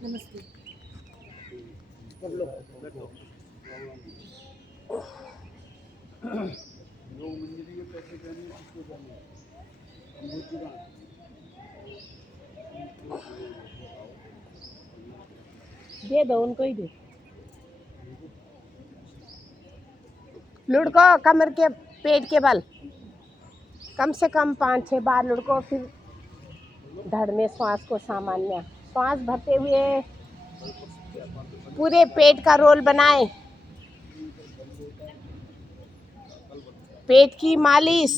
नमस्ते। कर लो बैठो। योग मंजरी के पैसे देने किसको देने अंबुजी का दे दो, उनको ही दे। लुढ़को कमर के पेट के बल कम से कम 5-6 बार लुढ़को, फिर धड़ में श्वास को सामान्य, श्वास भरते हुए पूरे पेट का रोल बनाए। पेट की मालिश।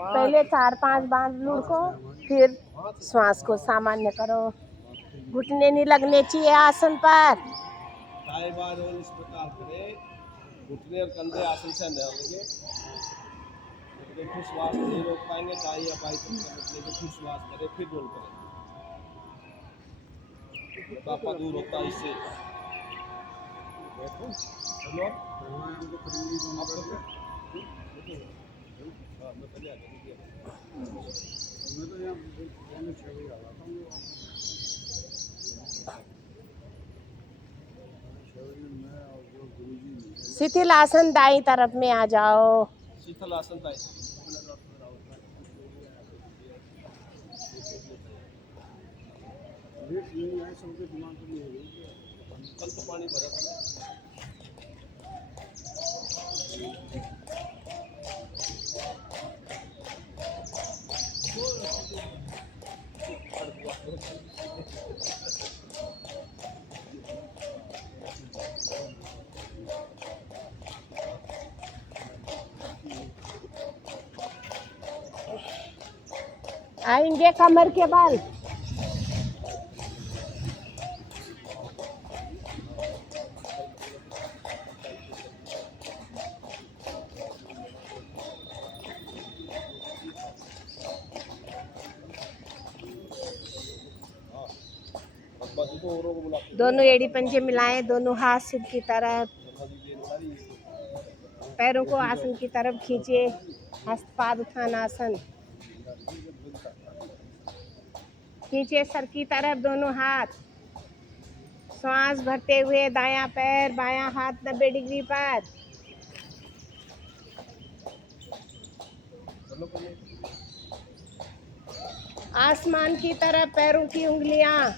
पहले 4-5 बार लुढ़को, फिर श्वास को सामान्य करो। घुटने नहीं लगने चाहिए आसन पर। दाएं बाएं रोल इस प्रकार करें, घुटने और कंधे आसन से न होंगे, फिर श्वास नहीं रोक पाएंगे। दाएं या बाएं तरफ लेके फिर श्वास करें, फिर रोल करें। मोटापा दूर होता है इससे। बैठो चलो आप करो। हाँ मैं पहले आ जाऊँगी। मैं तो यहाँ 6 बजे आ जाता हूँ। शिथिल आसन दाई तरफ में आ जाओ। शीतल आसन दाई। सबके दिमाग में कल तो पानी भरा था। आएंगे कमर के बल। दोनों एड़ी पंजे मिलाएं, दोनों हाथ सिर की तरफ, पैरों को आसन की तरफ खींचे। हस्तपाद उत्थानासन। खींचे सर की तरफ दोनों हाथ। श्वास भरते हुए दायां पैर बायां हाथ 90 डिग्री पर। आसमान की तरफ पैरों की उंगलियां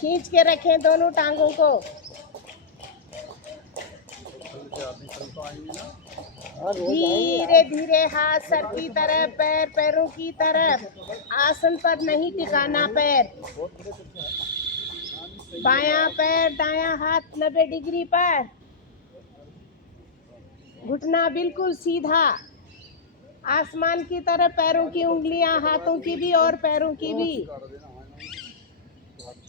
खींच के रखें दोनों टांगों को। धीरे धीरे हाथ सर की तरफ, पैर पैरों की तरफ। आसन पर नहीं टिकाना पैर। बायां पैर दायां हाथ 90 डिग्री पर। घुटना बिल्कुल सीधा। आसमान की तरफ पैरों की उंगलियां, हाथों की भी और पैरों की भी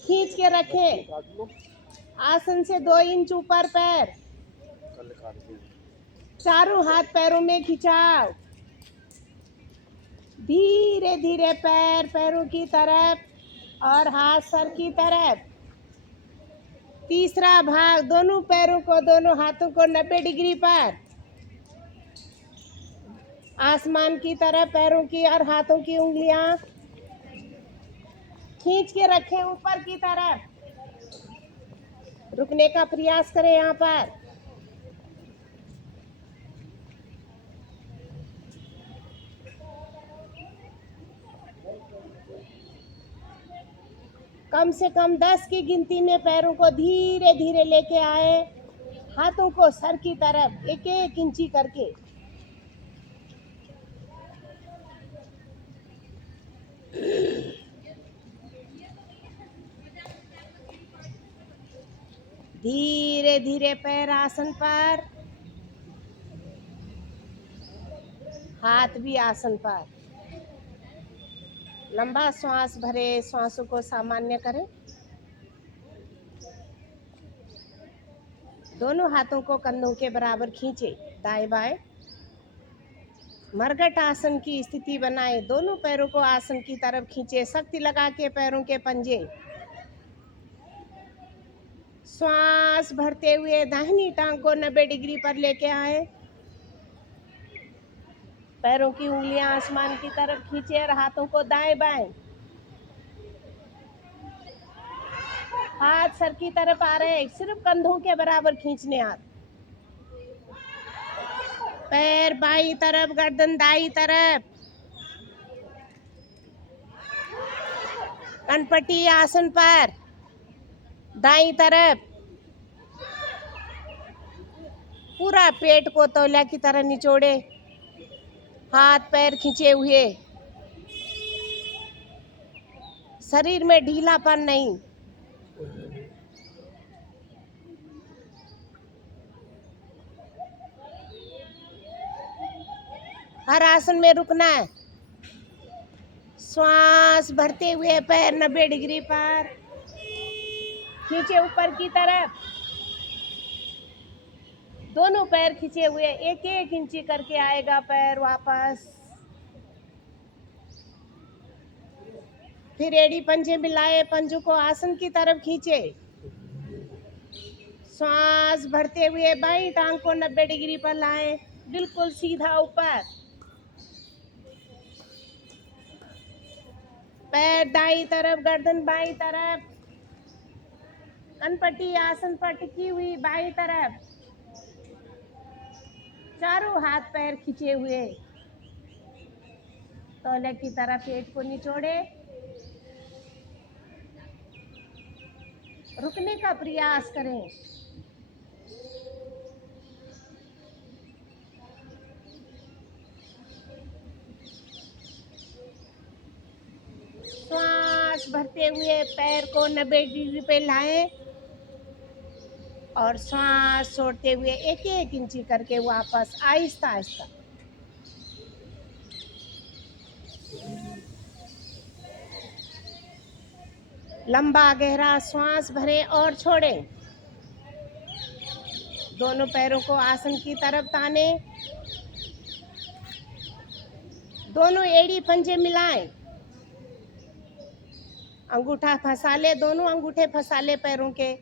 खींच के रखें। आसन से 2 इंच ऊपर पैर। चारों हाथ पैरों में खिंचाव। धीरे धीरे पैर पैरों की तरफ और हाथ सर की तरफ। तीसरा भाग दोनों पैरों को, दोनों हाथों को 90 डिग्री पर। आसमान की तरफ पैरों की और हाथों की उंगलियां खींच के रखें ऊपर की तरफ। रुकने का प्रयास करें यहाँ पर। कम से कम 10 की गिनती में पैरों को धीरे धीरे लेके आए। हाथों को सर की तरफ एक एक इंची करके। धीरे धीरे पैर आसन पर, हाथ भी आसन पर। लंबा श्वास भरे, श्वासों को सामान्य करें। दोनों हाथों को कंधों के बराबर खींचे, दाएं बाएं। मरघट आसन की स्थिति बनाए। दोनों पैरों को आसन की तरफ खींचे, शक्ति लगा के पैरों के पंजे। श्वास भरते हुए दाहिनी टांग को 90 डिग्री पर लेके आए। पैरों की उंगलियां आसमान की तरफ खींचे और हाथों को दाएं बाएं। हाथ सर की तरफ आ रहे हैं, सिर्फ कंधों के बराबर खींचने हाथ। पैर बाई तरफ, गर्दन दाई तरफ। कनपटी आसन पर, दाई तरफ। पूरा पेट को तौलिया की तरह निचोड़े, हाथ पैर खींचे हुए, शरीर में ढीलापन नहीं। हर आसन में रुकना है। श्वास भरते हुए पैर 90 डिग्री पर खींचे ऊपर की तरफ। दोनों पैर खींचे हुए, एक एक इंची करके आएगा पैर वापस। फिर एड़ी पंजे मिलाए, पंजों को आसन की तरफ खींचे। श्वास भरते हुए बाईं टांग को 90 डिग्री पर लाएं, बिल्कुल सीधा ऊपर। पैर दाई तरफ, गर्दन बाई तरफ। कनपट्टी आसन पर टिकी हुई बाई तरफ। चारों हाथ पैर खींचे हुए, तौले की तरफ पेट को निचोड़े। रुकने का प्रयास करें। श्वास भरते हुए पैर को 90 डिग्री पे लाएं और श्वास छोड़ते हुए एक एक इंची करके वापस आहिस्ता आहिस्ता। लंबा गहरा श्वास भरें और छोड़ें। दोनों पैरों को आसन की तरफ ताने। दोनों एड़ी पंजे मिलाएं। अंगूठा फंसा ले, दोनों अंगूठे फंसा ले पैरों के।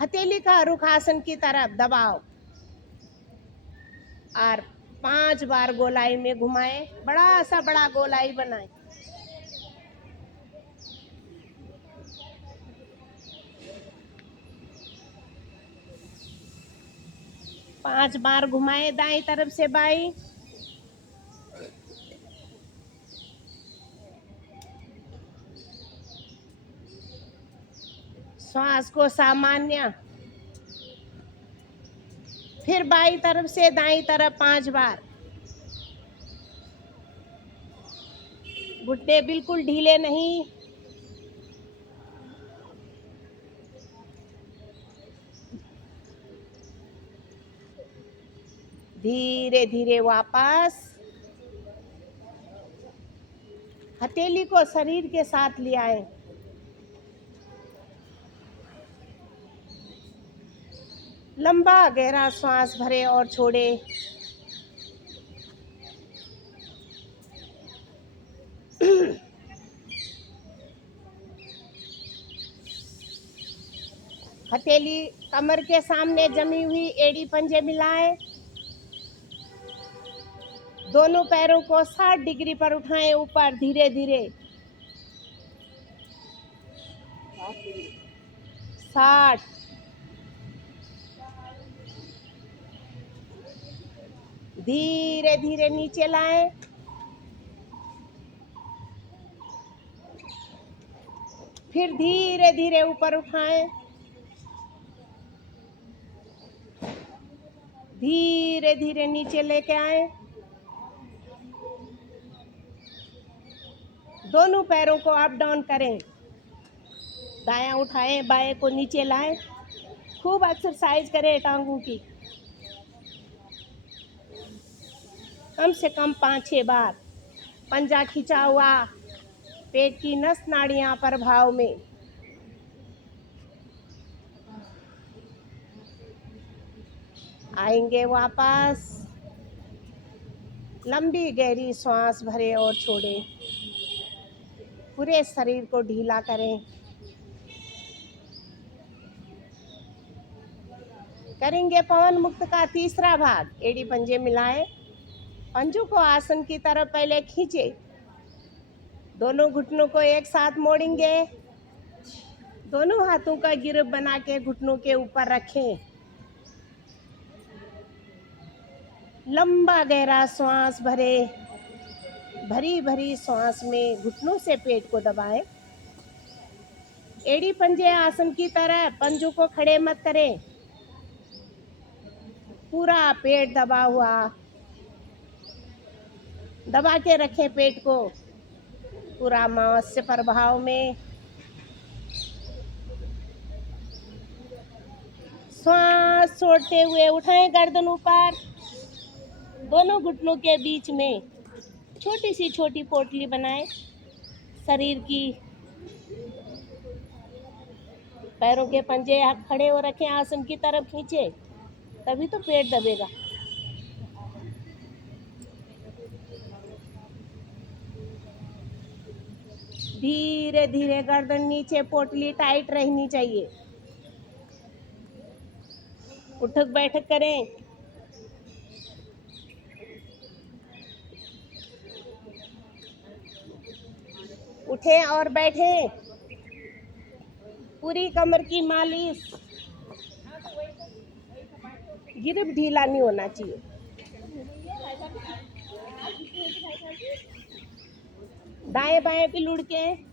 हथेली का रुख आसन की तरफ दबाओ और 5 बार गोलाई में घुमाएं। बड़ा सा बड़ा गोलाई बनाएं। पांच बार घुमाएं, दाएं तरफ से बाईं। श्वास को सामान्य। फिर बाईं तरफ से दाईं तरफ 5 बार। घुटने बिल्कुल ढीले नहीं। धीरे धीरे वापस। हथेली को शरीर के साथ ले आए। लंबा गहरा श्वास भरे और छोड़े। हथेली कमर के सामने जमी हुई, एड़ी पंजे मिलाएं। दोनों पैरों को 60 डिग्री पर उठाएं ऊपर, धीरे धीरे। 60। धीरे धीरे नीचे लाएं। फिर धीरे धीरे ऊपर उठाएं। धीरे धीरे नीचे लेके आए। दोनों पैरों को अप डाउन करें। दायां उठाएं, बाएं को नीचे लाएं। खूब एक्सरसाइज करें टांगों की। कम से कम 5-6 बार। पंजा खिंचा हुआ, पेट की नस नाड़ियां प्रभाव में। आएंगे वापस। लंबी गहरी सांस भरे और छोड़े। पूरे शरीर को ढीला करें। करेंगे पवन मुक्त का तीसरा भाग। एड़ी पंजे मिलाए, पंजों को आसन की तरफ पहले खींचे, दोनों घुटनों को एक साथ मोड़ेंगे, दोनों हाथों का गिरफ्त बना के घुटनों के ऊपर रखें। लंबा गहरा श्वास भरे, भरी भरी श्वास में घुटनों से पेट को दबाएं। एड़ी पंजे आसन की तरह, पंजों को खड़े मत करें, पूरा पेट दबा हुआ, दबा के रखें पेट को पूरा मत्स्य प्रभाव में। श्वास छोड़ते हुए उठाएं गर्दन ऊपर, दोनों घुटनों के बीच में छोटी सी छोटी पोटली बनाएं शरीर की। पैरों के पंजे खड़े हो रखें, आसन की तरफ खींचे, तभी तो पेट दबेगा। धीरे धीरे गर्दन नीचे, पोटली टाइट रहनी चाहिए। उठक बैठक करें। उठे और बैठे, पूरी कमर की मालिश। गिरफ्त ढीला नहीं होना चाहिए। दाएं बाएं भी लुढ़के,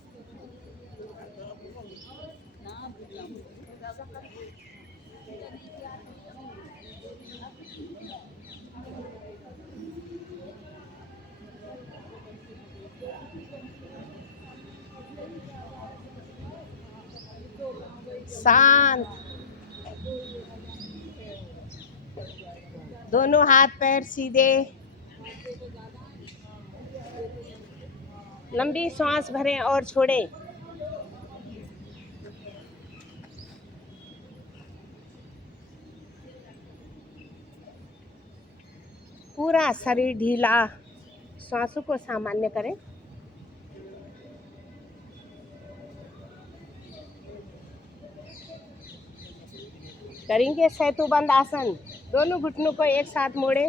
शांत। दोनों हाथ पैर सीधे, लंबी सांस भरें और छोड़ें। पूरा शरीर ढीला, श्वासों को सामान्य करें। करेंगे सेतुबंद आसन। दोनों घुटनों को एक साथ मोड़े,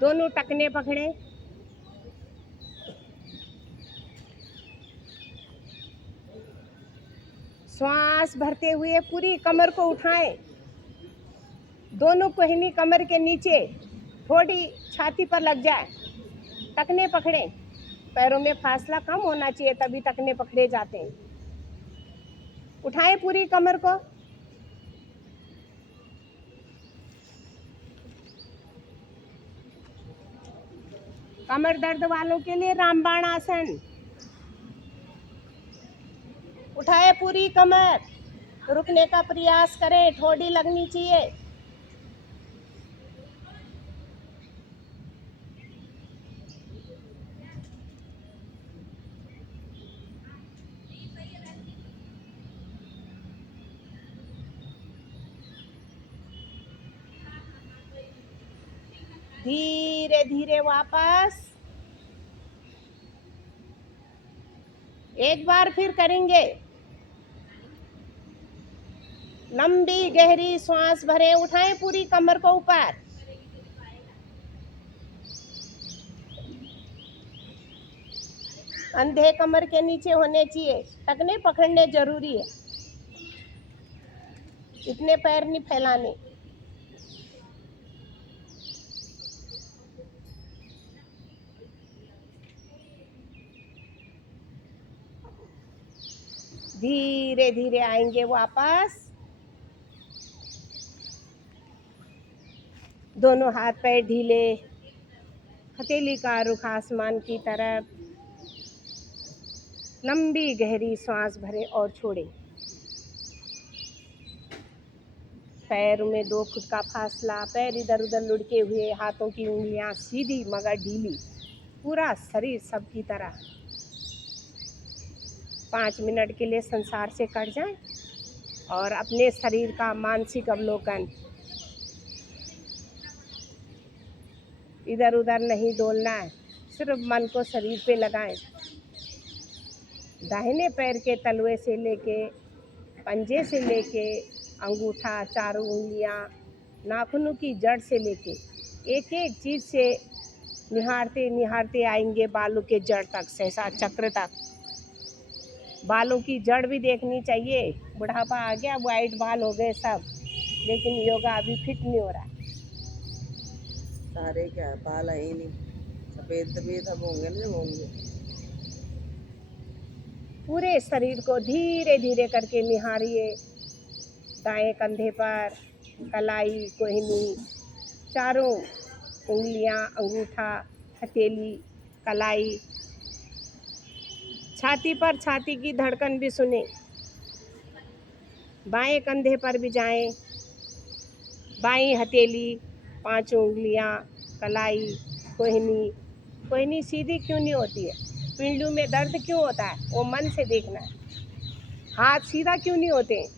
दोनों टखने पकड़े, श्वास भरते हुए पूरी कमर को उठाएं, दोनों कोहनी कमर के नीचे, थोड़ी छाती पर लग जाए, टखने पकड़े। पैरों में फासला कम होना चाहिए, तभी टखने पकड़े जाते हैं। उठाएं पूरी कमर को, कमर दर्द वालों के लिए रामबाण आसन। उठाए पूरी कमर, रुकने का प्रयास करें, ठोड़ी लगनी चाहिए। धीरे धीरे वापस। एक बार फिर करेंगे। लंबी गहरी सांस भरें, उठाएं पूरी कमर को ऊपर। अंधे कमर के नीचे होने चाहिए, टखने पकड़ने जरूरी है, इतने पैर नहीं फैलाने। धीरे धीरे आएंगे वापस। दोनों हाथ पैर ढीले, हथेली का रुख आसमान की तरफ। लंबी गहरी सांस भरें और छोड़ें। पैर में 2 फुट का फासला, पैर इधर उधर लुढ़के हुए, हाथों की उंगलियां सीधी मगर ढीली, पूरा शरीर सबकी तरह। 5 मिनट के लिए संसार से कट जाएं और अपने शरीर का मानसिक अवलोकन। इधर उधर नहीं डोलना है, सिर्फ मन को शरीर पे लगाएं। दाहिने पैर के तलवे से लेके पंजे से लेके अंगूठा, चारों उंगलियां, नाखूनों की जड़ से लेके एक एक चीज़ से निहारते निहारते आएंगे बालों के जड़ तक, सहसा चक्र तक। बालों की जड़ भी देखनी चाहिए। बुढ़ापा आ गया, वाइट बाल हो गए सब, लेकिन योगा अभी फिट नहीं हो रहा है। सारे क्या बाल है ही नहीं, सफेद भी तब होंगे ना जब होंगे। पूरे शरीर को धीरे धीरे करके निहारिए। दाएं कंधे पर कलाई, कोहनी, चारों उंगलियां, अंगूठा, हथेली, कलाई, छाती पर छाती की धड़कन भी सुने। बाएं कंधे पर भी जाएं, बाईं हथेली, पांचों उंगलियां, कलाई, कोहनी। कोहनी सीधी क्यों नहीं होती है? पिंडों में दर्द क्यों होता है? वो मन से देखना है। हाथ सीधा क्यों नहीं होते?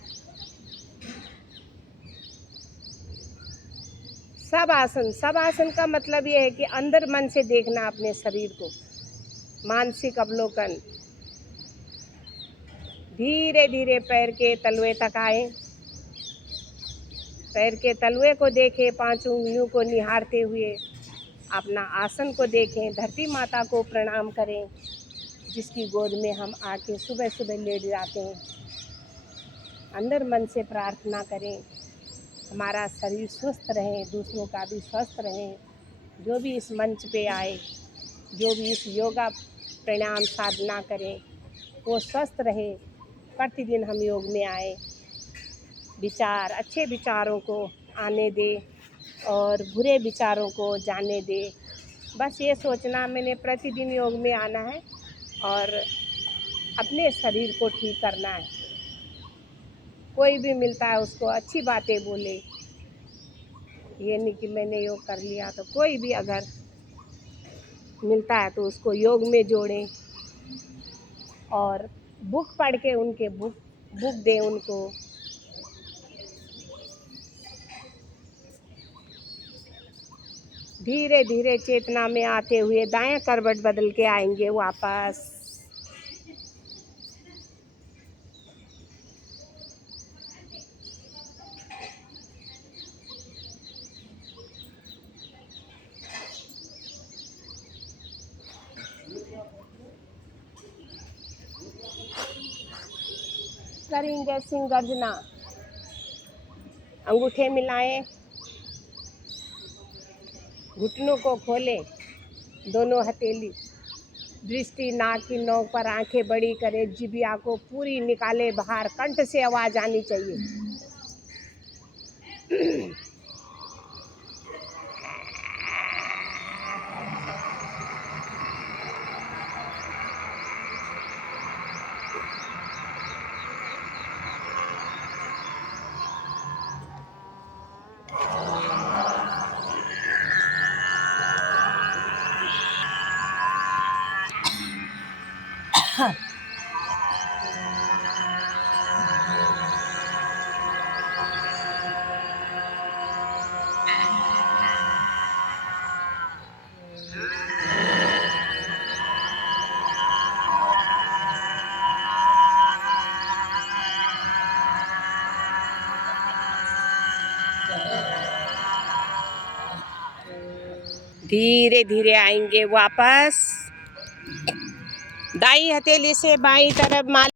सब आसन का मतलब ये है कि अंदर मन से देखना अपने शरीर को। मानसिक अवलोकन। धीरे धीरे पैर के तलवे तक आए, पैर के तलवे को देखें, पांचों उंगलियों को निहारते हुए अपना आसन को देखें। धरती माता को प्रणाम करें, जिसकी गोद में हम आके सुबह सुबह लेट जाते हैं। अंदर मन से प्रार्थना करें, हमारा शरीर स्वस्थ रहे, दूसरों का भी स्वस्थ रहे। जो भी इस मंच पे आए, जो भी इस योगा प्राणायाम साधना करें, वो स्वस्थ रहे। प्रतिदिन हम योग में आए, विचार, अच्छे विचारों को आने दे और बुरे विचारों को जाने दे। बस ये सोचना मैंने प्रतिदिन योग में आना है और अपने शरीर को ठीक करना है। कोई भी मिलता है उसको अच्छी बातें बोले। ये नहीं कि मैंने योग कर लिया, तो कोई भी अगर मिलता है तो उसको योग में जोड़ें और बुक पढ़ के उनके बुक दें उनको। धीरे धीरे चेतना में आते हुए दाएं करवट बदल के आएंगे वापस। करेंगे सिंह गर्जना। अंगूठे मिलाएं, घुटनों को खोलें, दोनों हथेली, दृष्टि नाक की नोक पर, आंखें बड़ी करें, जिभिया को पूरी निकाले बाहर, कंठ से आवाज आनी चाहिए। धीरे धीरे आएंगे वापस। दाई हथेली से बाईं तरफ माल